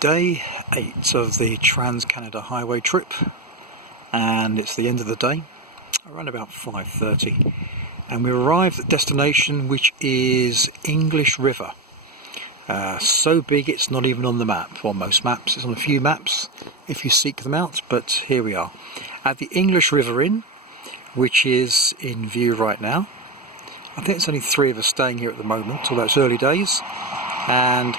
Day 8 of the Trans-Canada Highway trip, and it's the end of the day, around about 5:30, and we arrived at destination, which is English River. So big it's not even on the map, or most maps. It's on a few maps if you seek them out, but here we are at the English River Inn, which is in view right now. I think it's only 3 of us staying here at the moment, although it's early days. And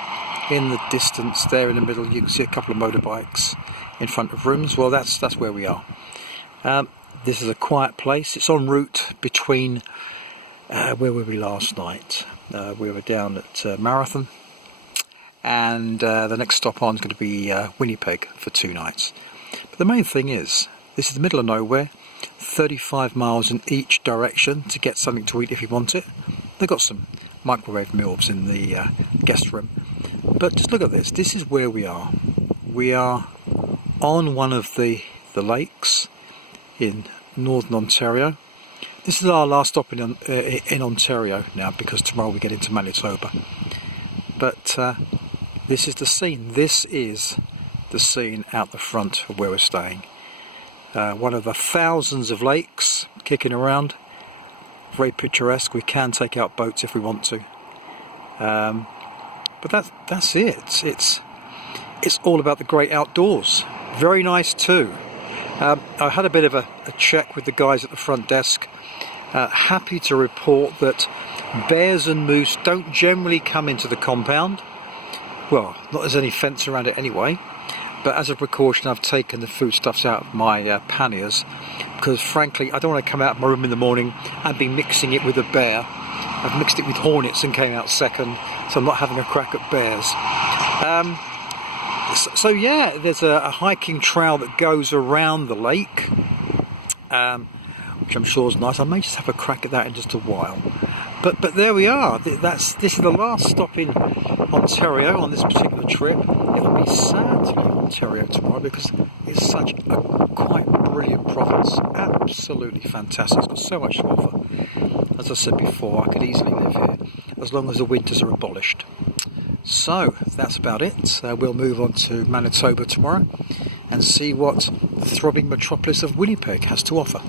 in the distance there in the middle you can see a couple of motorbikes in front of rooms. Well, that's where we are. This is a quiet place. It's en route between where were we last night? We were down at Marathon, and the next stop on is going to be Winnipeg for 2 nights. But the main thing is, this is the middle of nowhere, 35 miles in each direction to get something to eat if you want it. They've got some microwave meals in the guest room. But just look at this. This is where we are. We are on one of the lakes in northern Ontario. This is our last stop in Ontario now, because tomorrow we get into Manitoba. But this is the scene. This is the scene out the front of where we're staying. One of the thousands of lakes kicking around. Very picturesque. We can take out boats if we want to. But that's it. It's all about the great outdoors. Very nice too. I had a bit of a check with the guys at the front desk. Happy to report that bears and moose don't generally come into the compound. Well, not there's any fence around it anyway. But as a precaution, I've taken the foodstuffs out of my panniers, because frankly I don't want to come out of my room in the morning and be mixing it with a bear. I've mixed it with hornets and came out second, so I'm not having a crack at bears. So yeah, there's a hiking trail that goes around the lake, which I'm sure is nice. I may just have a crack at that in just a while. But there we are. This is the last stop in Ontario on this particular trip. It will be sad to leave Ontario tomorrow, because it's such a quite brilliant province. Absolutely fantastic. It's got so much to offer. As I said before, I could easily live here as long as the winters are abolished. So that's about it. We'll move on to Manitoba tomorrow and see what the throbbing metropolis of Winnipeg has to offer.